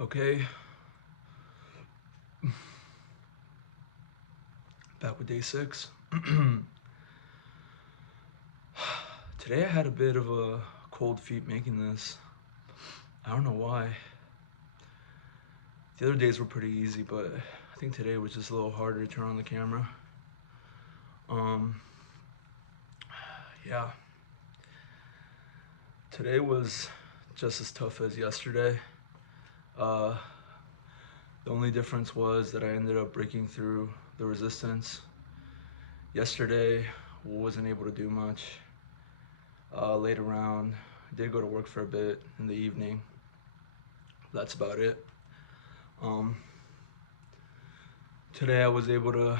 Okay, back with day 6. Today I had a bit of a cold feet making this. I don't know why. The other days were pretty easy, but I think today was just a little harder to turn on the camera. Um, yeah, today was just as tough as yesterday. Uh, the only difference was that I ended up breaking through the resistance. Yesterday, wasn't able to do much. Later around, I did go to work for a bit in the evening. That's about it. Um, Today I was able to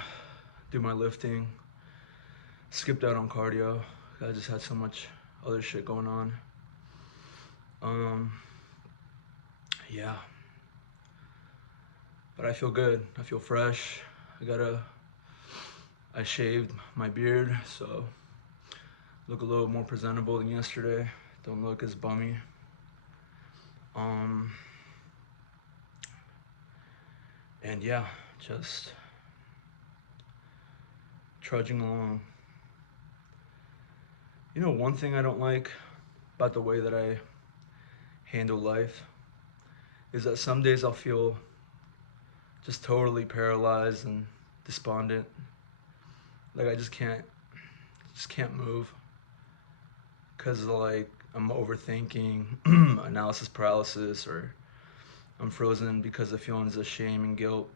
do my lifting, skipped out on cardio. I just had so much other shit going on. Um, yeah, but I feel good. I feel fresh. I shaved my beard, so look a little more presentable than yesterday. Don't look as bummy. Um, and yeah, just trudging along. You know, one thing I don't like about the way that I handle life is that some days I'll feel just totally paralyzed and despondent. Like I just can't move because like I'm overthinking, analysis paralysis, or I'm frozen because of feelings of shame and guilt.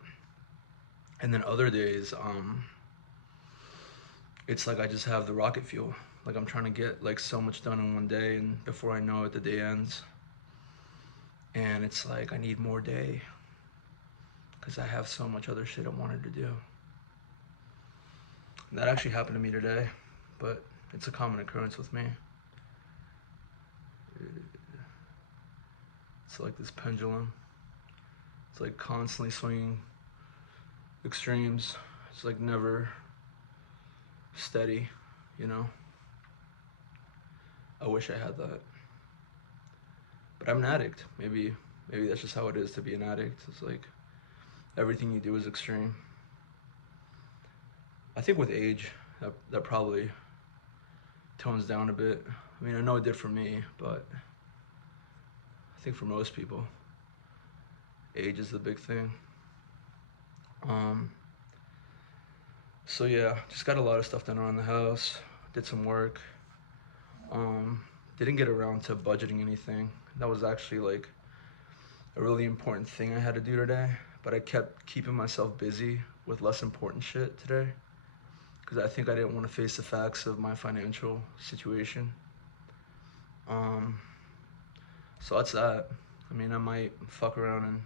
And then other days, it's like I just have the rocket fuel. Like I'm trying to get like so much done in one day, and before I know it, the day ends. And it's like I need more day because I have so much other shit I wanted to do. And that actually happened to me today, but it's a common occurrence with me. It's like this pendulum. It's like constantly swinging extremes. It's like never steady, you know? I wish I had that. But I'm an addict. Maybe that's just how it is to be an addict. It's like everything you do is extreme. I think with age, that probably tones down a bit. I mean, I know it did for me, but I think for most people, age is the big thing. Um, so yeah, just got a lot of stuff done around the house. Did some work. Um, didn't get around to budgeting anything. That was actually like a really important thing I had to do today. But I kept keeping myself busy with less important shit today because I think I didn't want to face the facts of my financial situation. Um, so that's that. I mean, I might fuck around and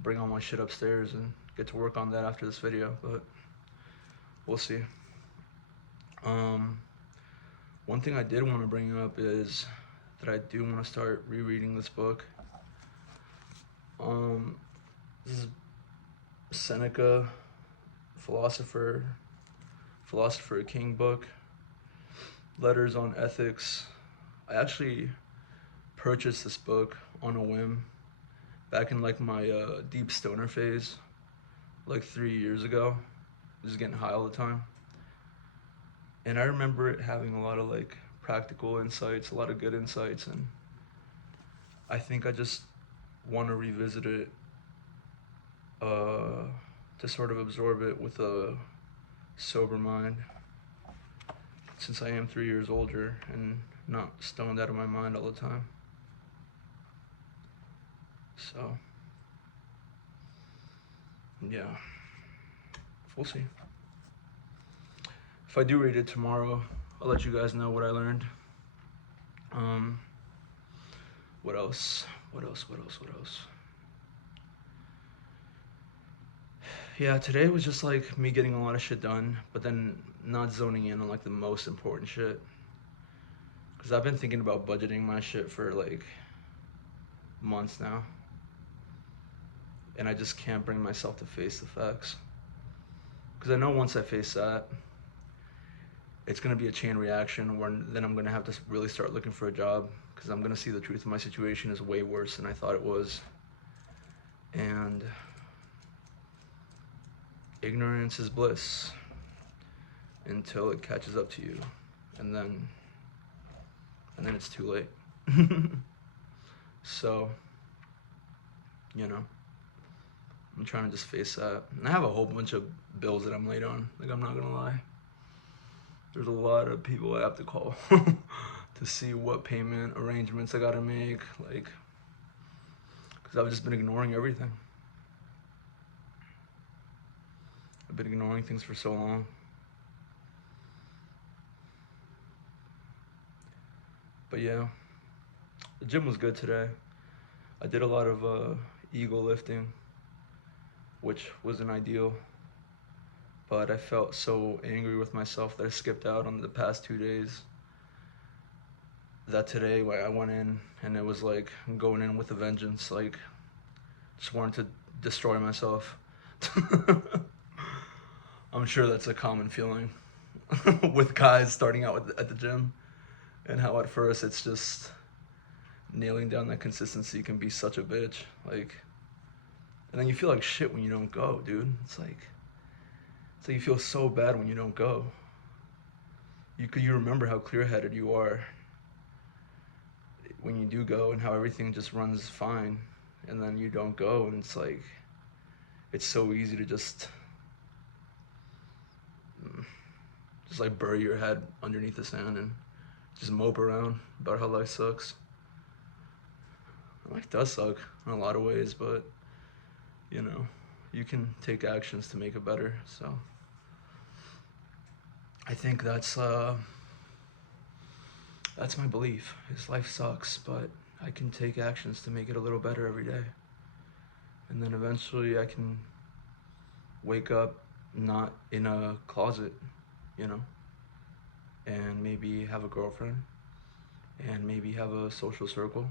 bring all my shit upstairs and get to work on that after this video, but we'll see. Um, One thing I did want to bring up is that I do want to start rereading this book. This is Seneca, philosopher, King book, Letters on Ethics. I actually purchased this book on a whim back in like my deep stoner phase, like 3 years ago. I was getting high all the time, and I remember it having a lot of like practical insights, a lot of good insights, and I think I just want to revisit it uh, to sort of absorb it with a sober mind, since I am 3 years older and not stoned out of my mind all the time. So, yeah, we'll see. If I do read it tomorrow, I'll let you guys know what I learned. Um, what else? What else? What else? What else? Yeah, today was just like me getting a lot of shit done, but then not zoning in on like the most important shit. Because I've been thinking about budgeting my shit for like months now. And I just can't bring myself to face the facts. Because I know once I face that, it's going to be a chain reaction where then I'm going to have to really start looking for a job because I'm going to see the truth of my situation is way worse than I thought it was. And ignorance is bliss until it catches up to you, and then it's too late. So, you know, I'm trying to just face that. And I have a whole bunch of bills that I'm late on. Like, I'm not gonna lie. There's a lot of people I have to call to see what payment arrangements I gotta make. Like, because I've just been ignoring everything. I've been ignoring things for so long. But yeah, the gym was good today. I did a lot of ego lifting, which wasn't ideal. But I felt so angry with myself that I skipped out on the past 2 days. That today I went in and it was like going in with a vengeance, like just wanted to destroy myself. I'm sure that's a common feeling with guys starting out at the gym, and how at first it's just nailing down that consistency can be such a bitch. Like, and then you feel like shit when you don't go, dude. It's like you feel so bad when you don't go. You remember how clear-headed you are when you do go and how everything just runs fine, and then you don't go, and it's like it's so easy to just like bury your head underneath the sand and just mope around about how life sucks. Life does suck in a lot of ways, but you know, you can take actions to make it better. So I think that's my belief, is life sucks, but I can take actions to make it a little better every day. And then eventually I can wake up not in a closet, you know, and maybe have a girlfriend, and maybe have a social circle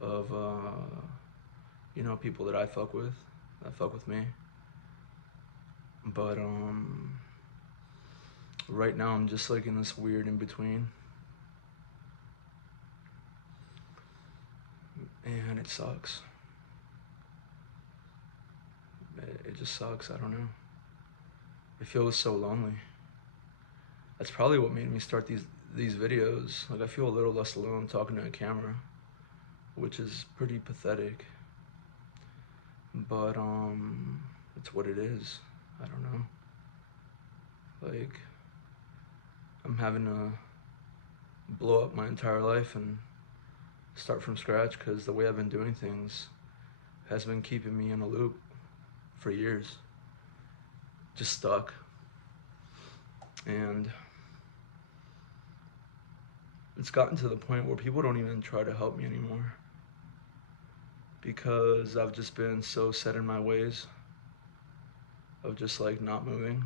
of, you know, people that I fuck with, that fuck with me. But right now I'm just like in this weird in between, and it sucks. It just sucks. I don't know. It feels so lonely. That's probably what made me start these videos. Like, I feel a little less alone talking to a camera, which is pretty pathetic. But it's what it is. I don't know. Like, I'm having to blow up my entire life and start from scratch, because the way I've been doing things has been keeping me in a loop for years. Just stuck. And it's gotten to the point where people don't even try to help me anymore, because I've just been so set in my ways of just like not moving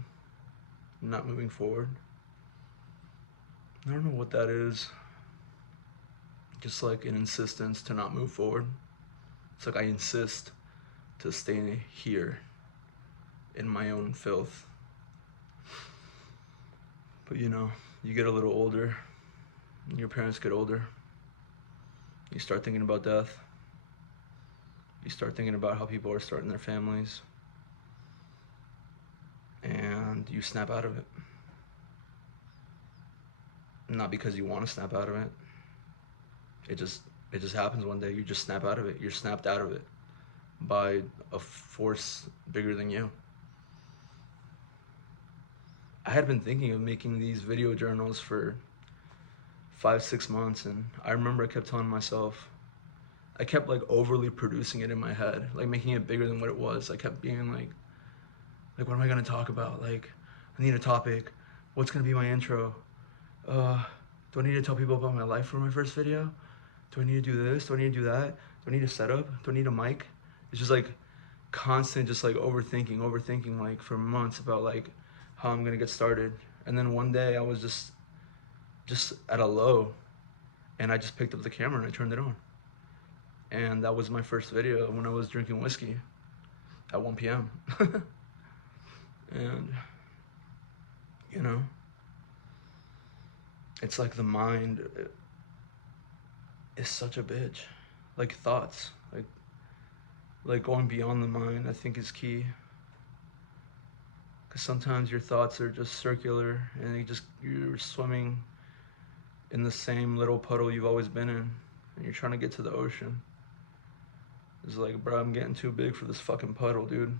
forward. I don't know what that is. Just like an insistence to not move forward. It's like I insist to stay here in my own filth. But you know, you get a little older, and your parents get older. You start thinking about death. You start thinking about how people are starting their families. And you snap out of it. Not because you want to snap out of it. It just happens one day. You just snap out of it. You're snapped out of it by a force bigger than you. I had been thinking of making these video journals for 5-6 months, and I remember I kept telling myself, I kept like overly producing it in my head, like making it bigger than what it was. I kept being like what am I gonna talk about? Like, I need a topic. What's gonna be my intro? Do I need to tell people about my life for my first video? Do I need to do this? Do I need to do that? Do I need a setup? Do I need a mic? It's just like constant, just like overthinking like for months about like how I'm gonna get started. And then one day I was just at a low, and I just picked up the camera and I turned it on. And that was my first video when I was drinking whiskey at 1 p.m. And, you know, it's like the mind is such a bitch. Like thoughts. Like, like going beyond the mind, I think is key. Because sometimes your thoughts are just circular, and you're swimming in the same little puddle you've always been in, and you're trying to get to the ocean. It's like, bro, I'm getting too big for this fucking puddle, dude.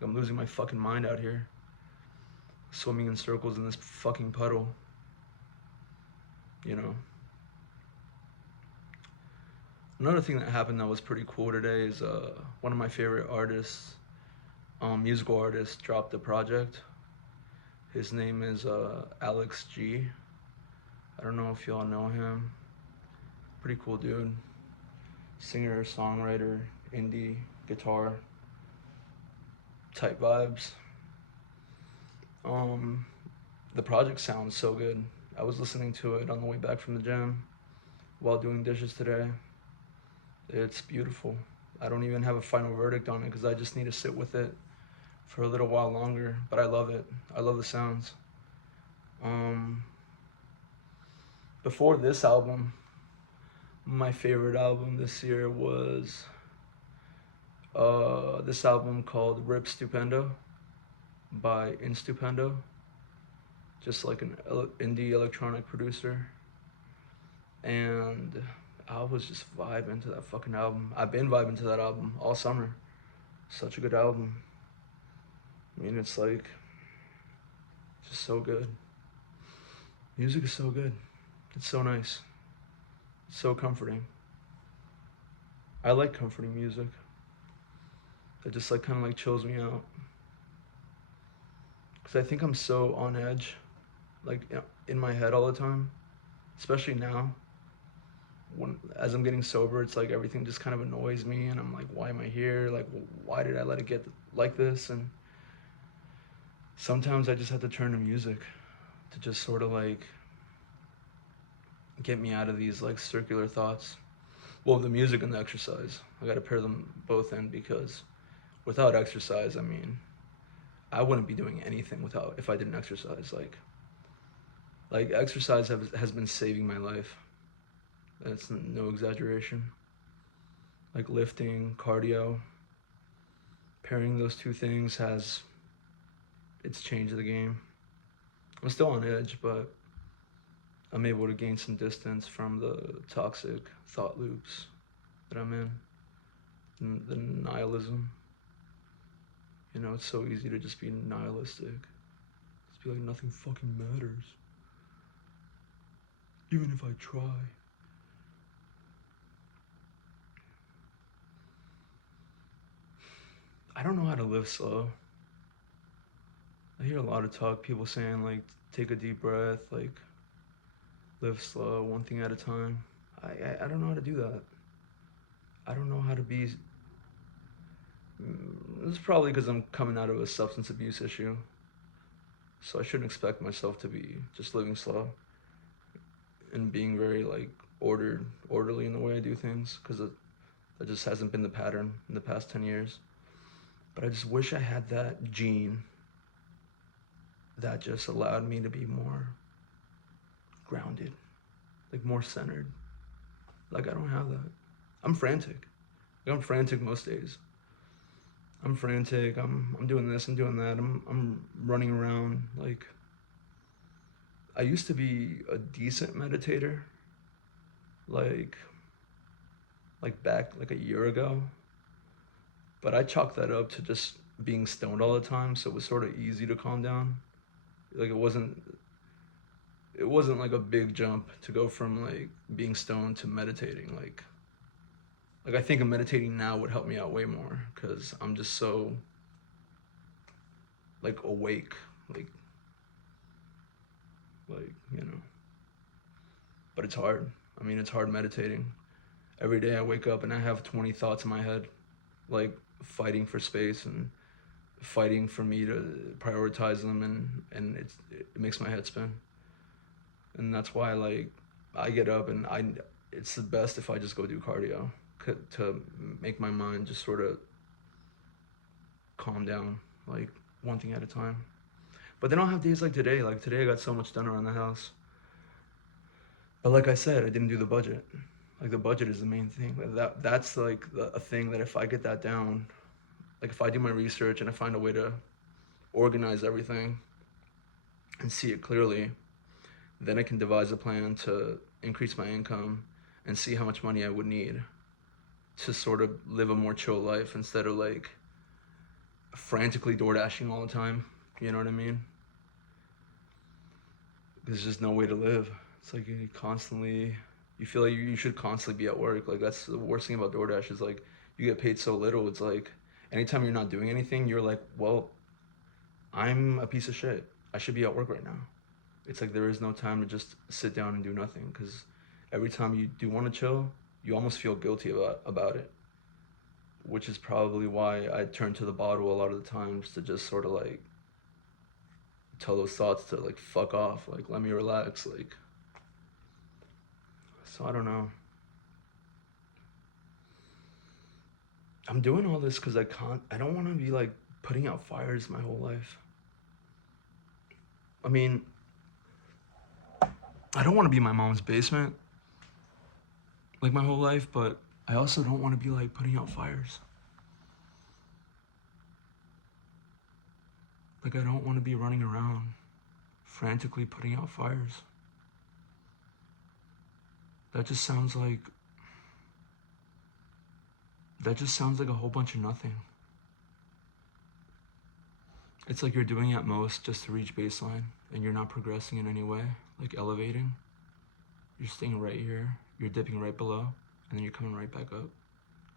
I'm losing my fucking mind out here, swimming in circles in this fucking puddle. You know. Another thing that happened that was pretty cool today is one of my favorite artists, musical artists, dropped a project. His name is Alex G. I don't know if y'all know him. Pretty cool dude. Singer, songwriter, indie, guitar type vibes. Um, the project sounds so good. I was listening to it on the way back from the gym while doing dishes today. It's beautiful. I don't even have a final verdict on it because I just need to sit with it for a little while longer, but I love it. I love the sounds. Um, Before this album, my favorite album this year was this album called Rip Stupendo by Instupendo, just like an indie electronic producer. And I was just vibing to that fucking album. I've been vibing to that album all summer. Such a good album. I mean, it's like just so good. Music is so good. It's so nice. It's so comforting. I like comforting music. It just like kind of like chills me out. Cause I think I'm so on edge, like in my head all the time, especially now. When as I'm getting sober, it's like everything just kind of annoys me, and I'm like, why am I here? Like, why did I let it get like this? And sometimes I just have to turn to music to just sort of like get me out of these like circular thoughts. Well, the music and the exercise, I got to pair them both in because without exercise, I mean, I wouldn't be doing anything without if I didn't exercise. Like exercise has been saving my life. That's no exaggeration. Like lifting, cardio, pairing those two things it's changed the game. I'm still on edge, but I'm able to gain some distance from the toxic thought loops that I'm in, and the nihilism. You know, it's so easy to just be nihilistic. Just be like, nothing fucking matters. Even if I try. I don't know how to live slow. I hear a lot of people saying like, take a deep breath, like, live slow, one thing at a time. I don't know how to do that. I don't know how to be. It's probably because I'm coming out of a substance abuse issue. So I shouldn't expect myself to be just living slow and being very like orderly in the way I do things because that just hasn't been the pattern in the past 10 years. But I just wish I had that gene that just allowed me to be more grounded, like more centered. Like I don't have that. I'm frantic. Like, I'm frantic most days. I'm frantic. I'm doing this. I'm doing that. I'm running around. Like I used to be a decent meditator. Like back like a year ago. But I chalked that up to just being stoned all the time, so it was sort of easy to calm down. Like it wasn't like a big jump to go from like being stoned to meditating. Like I think meditating now would help me out way more because I'm just so like awake, like you know. But it's hard. I mean, it's hard meditating. Every day I wake up and I have 20 thoughts in my head, like fighting for space and fighting for me to prioritize them, and it makes my head spin. And that's why like I get up and it's the best if I just go do cardio to make my mind just sort of calm down, like one thing at a time. But then I'll have days like today. Like today I got so much done around the house. But like I said, I didn't do the budget. Like the budget is the main thing. That's like a thing that if I get that down, like if I do my research and I find a way to organize everything and see it clearly, then I can devise a plan to increase my income and see how much money I would need to sort of live a more chill life instead of like frantically door dashing all the time. You know what I mean? There's just no way to live. It's like you feel like you should constantly be at work. Like that's the worst thing about DoorDash is like you get paid so little. It's like anytime you're not doing anything, you're like, well, I'm a piece of shit. I should be at work right now. It's like there is no time to just sit down and do nothing because every time you do want to chill, you almost feel guilty about it, which is probably why I turn to the bottle a lot of the times to just sort of like tell those thoughts to like fuck off, like let me relax, like. So I don't know. I'm doing all this because I don't want to be like putting out fires my whole life. I mean, I don't want to be in my mom's basement like my whole life, but I also don't want to be like putting out fires. Like I don't want to be running around frantically putting out fires. That just sounds like a whole bunch of nothing. It's like you're doing at most just to reach baseline and you're not progressing in any way, like elevating. You're staying right here, you're dipping right below, and then you're coming right back up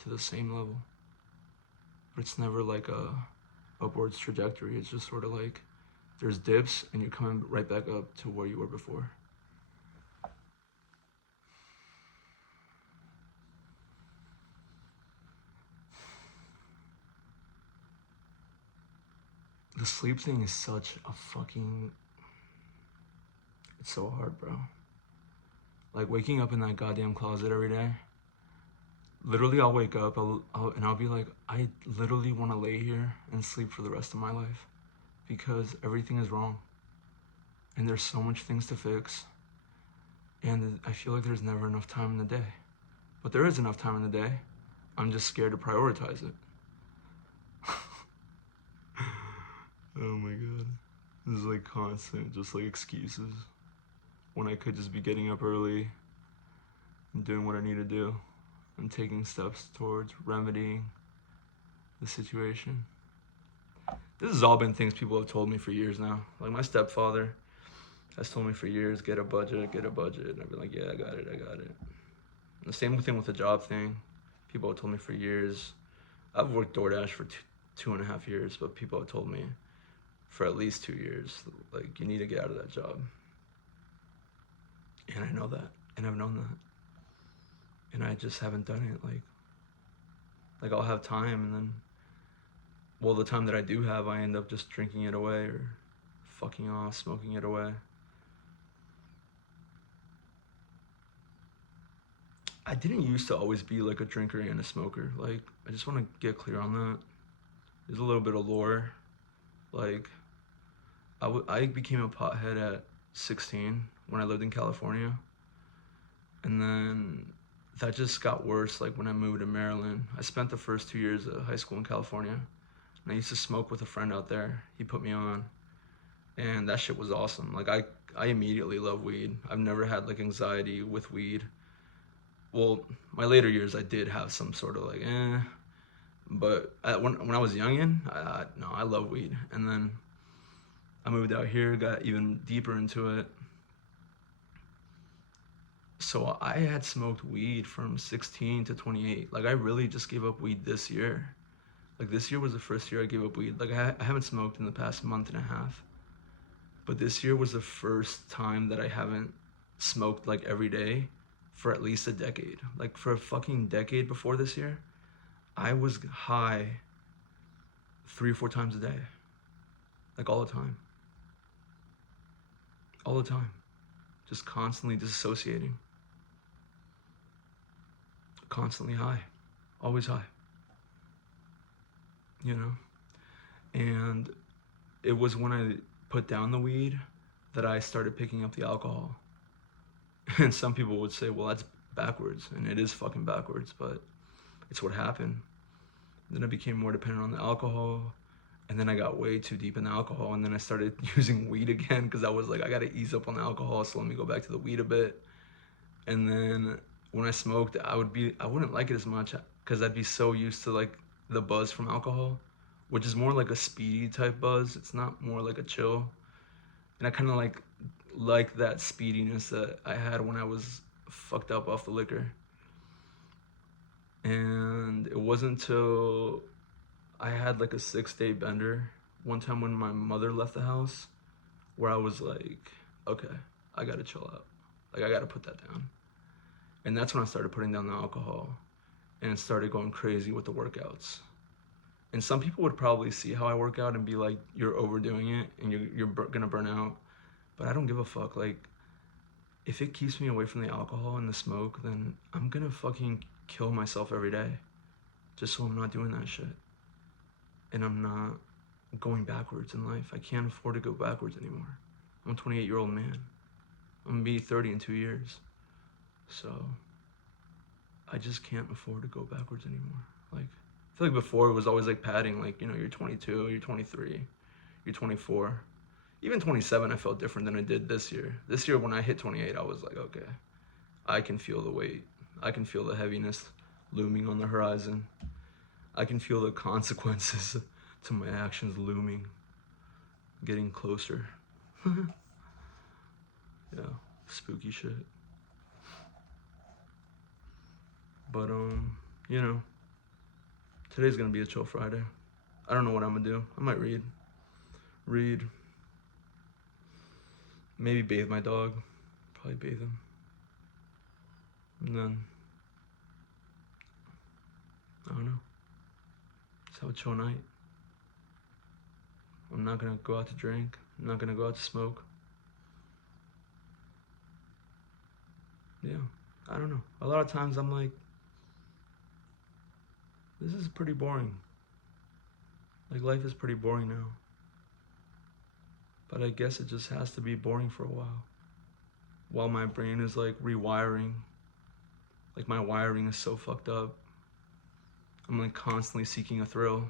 to the same level. But it's never like a upwards trajectory. It's just sort of like there's dips and you're coming right back up to where you were before. The sleep thing is such a fucking, it's so hard, bro. Like waking up in that goddamn closet every day. Literally, I'll wake up and I'll be like, I literally want to lay here and sleep for the rest of my life because everything is wrong and there's so much things to fix and I feel like there's never enough time in the day. But there is enough time in the day. I'm just scared to prioritize it. Oh my god. This is like constant, just like excuses. When I could just be getting up early and doing what I need to do and taking steps towards remedying the situation. This has all been things people have told me for years now. Like my stepfather has told me for years, get a budget, get a budget. And I've been like, yeah, I got it. And the same thing with the job thing. People have told me for years. I've worked DoorDash for 2.5 years, but people have told me for at least 2 years, like you need to get out of that job. And I know that, and I've known that, and I just haven't done it. Like I'll have time, and then, well, the time that I do have, I end up just drinking it away or fucking off, smoking it away. I didn't used to always be like a drinker and a smoker. Like I just want to get clear on that. There's a little bit of lore. Like I became a pothead at 16 when I lived in California. And then that just got worse like when I moved to Maryland. I spent the first 2 years of high school in California. And I used to smoke with a friend out there. He put me on. And that shit was awesome. Like I immediately love weed. I've never had like anxiety with weed. Well, my later years I did have some sort of like but when I was youngin, no, I love weed. And then I moved out here, got even deeper into it. So I had smoked weed from 16 to 28. Like I really just gave up weed this year. Like this year was the first year I gave up weed. Like I haven't smoked in the past month and a half. But this year was the first time that I haven't smoked like every day for at least a decade. Like for a fucking decade before this year, I was high 3 or 4 times a day. Like all the time. All the time. Just constantly disassociating. Constantly high. Always high. You know? And it was when I put down the weed that I started picking up the alcohol. And some people would say, well, that's backwards, and it is fucking backwards, but it's what happened. Then I became more dependent on the alcohol, and then I got way too deep in the alcohol, and then I started using weed again because I was like, I gotta ease up on the alcohol, so let me go back to the weed a bit. And then when I smoked, I wouldn't like it as much because I'd be so used to like the buzz from alcohol, which is more like a speedy type buzz. It's not more like a chill. And I kind of like that speediness that I had when I was fucked up off the liquor. And it wasn't until I had like a 6-day bender one time when my mother left the house where I was like, okay, I gotta chill out. Like, I gotta put that down. And that's when I started putting down the alcohol and started going crazy with the workouts. And some people would probably see how I work out and be like, you're overdoing it and you're gonna burn out. But I don't give a fuck. Like, if it keeps me away from the alcohol and the smoke, then I'm gonna fucking kill myself every day just so I'm not doing that shit. And I'm not going backwards in life. I can't afford to go backwards anymore. I'm a 28-year-old man. I'm gonna be 30 in 2 years. So I just can't afford to go backwards anymore. Like, I feel like before it was always like padding, like, you know, you're 22, you're 23, you're 24. Even 27, I felt different than I did this year. This year, when I hit 28, I was like, okay, I can feel the weight. I can feel the heaviness looming on the horizon. I can feel the consequences to my actions looming, getting closer. Yeah, spooky shit. But, you know, today's gonna be a chill Friday. I don't know what I'm gonna do. I might read, maybe bathe my dog, probably bathe him. And then, I don't know, just have a chill night. I'm not gonna go out to drink. I'm not gonna go out to smoke. Yeah, I don't know. A lot of times I'm like, this is pretty boring. Like, life is pretty boring now. But I guess it just has to be boring for a while my brain is like rewiring. Like, my wiring is so fucked up. I'm like constantly seeking a thrill.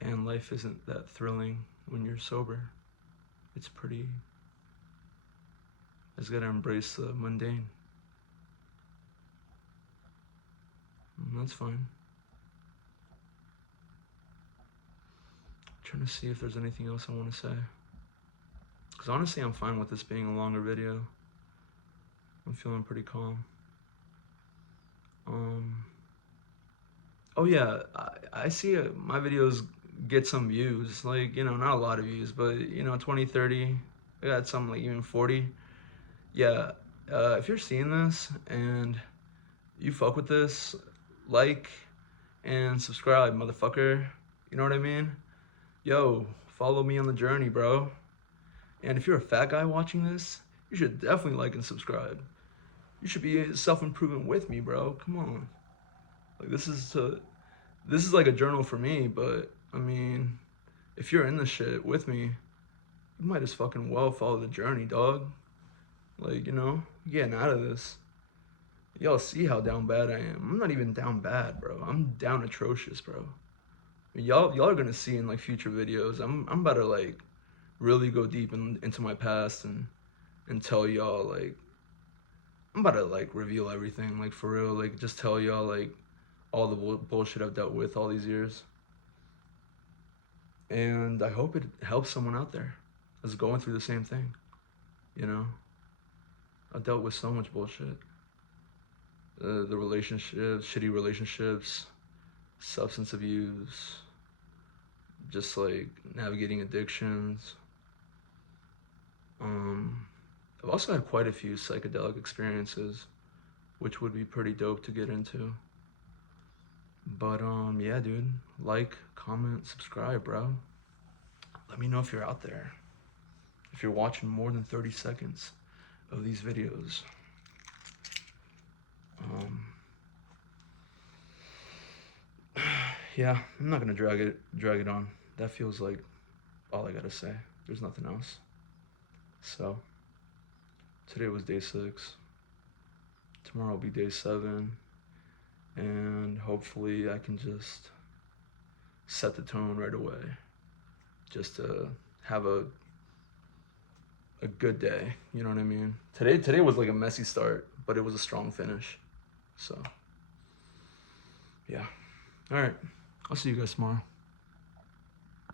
And life isn't that thrilling when you're sober. It's pretty, I just gotta embrace the mundane. And that's fine. Trying to see if there's anything else I want to say. Because honestly, I'm fine with this being a longer video. I'm feeling pretty calm. Oh yeah, I see my videos get some views. Like, you know, not a lot of views, but, you know, 20, 30. I got some like even 40. Yeah, if you're seeing this and you fuck with this, like and subscribe, motherfucker. You know what I mean? Yo, follow me on the journey, bro. And if you're a fat guy watching this, you should definitely like and subscribe. You should be self-improving with me, bro. Come on. Like, this is like a journal for me, but I mean, if you're in this shit with me, you might as fucking well follow the journey, dog. Like, you know, you're getting out of this. Y'all see how down bad I am. I'm not even down bad, bro. I'm down atrocious, bro. I mean, y'all are gonna see in like future videos. I'm about to like really go deep into my past and tell y'all, like, I'm about to like reveal everything, like, for real. Like, just tell y'all like all the bullshit I've dealt with all these years. And I hope it helps someone out there that's going through the same thing. You know, I've dealt with so much bullshit. The relationships, shitty relationships, substance abuse, just like navigating addictions. I've also had quite a few psychedelic experiences, which would be pretty dope to get into. But yeah, dude, like, comment, subscribe, bro. Let me know if you're out there. If you're watching more than 30 seconds of these videos. Yeah, I'm not gonna drag it on. That feels like all I gotta say. There's nothing else. So, today was day 6. tomorrow will be day 7, and hopefully I can just set the tone right away, just to have a good day. You know what I mean? Today was like a messy start, but it was a strong finish. So yeah. All right. I'll see you guys tomorrow.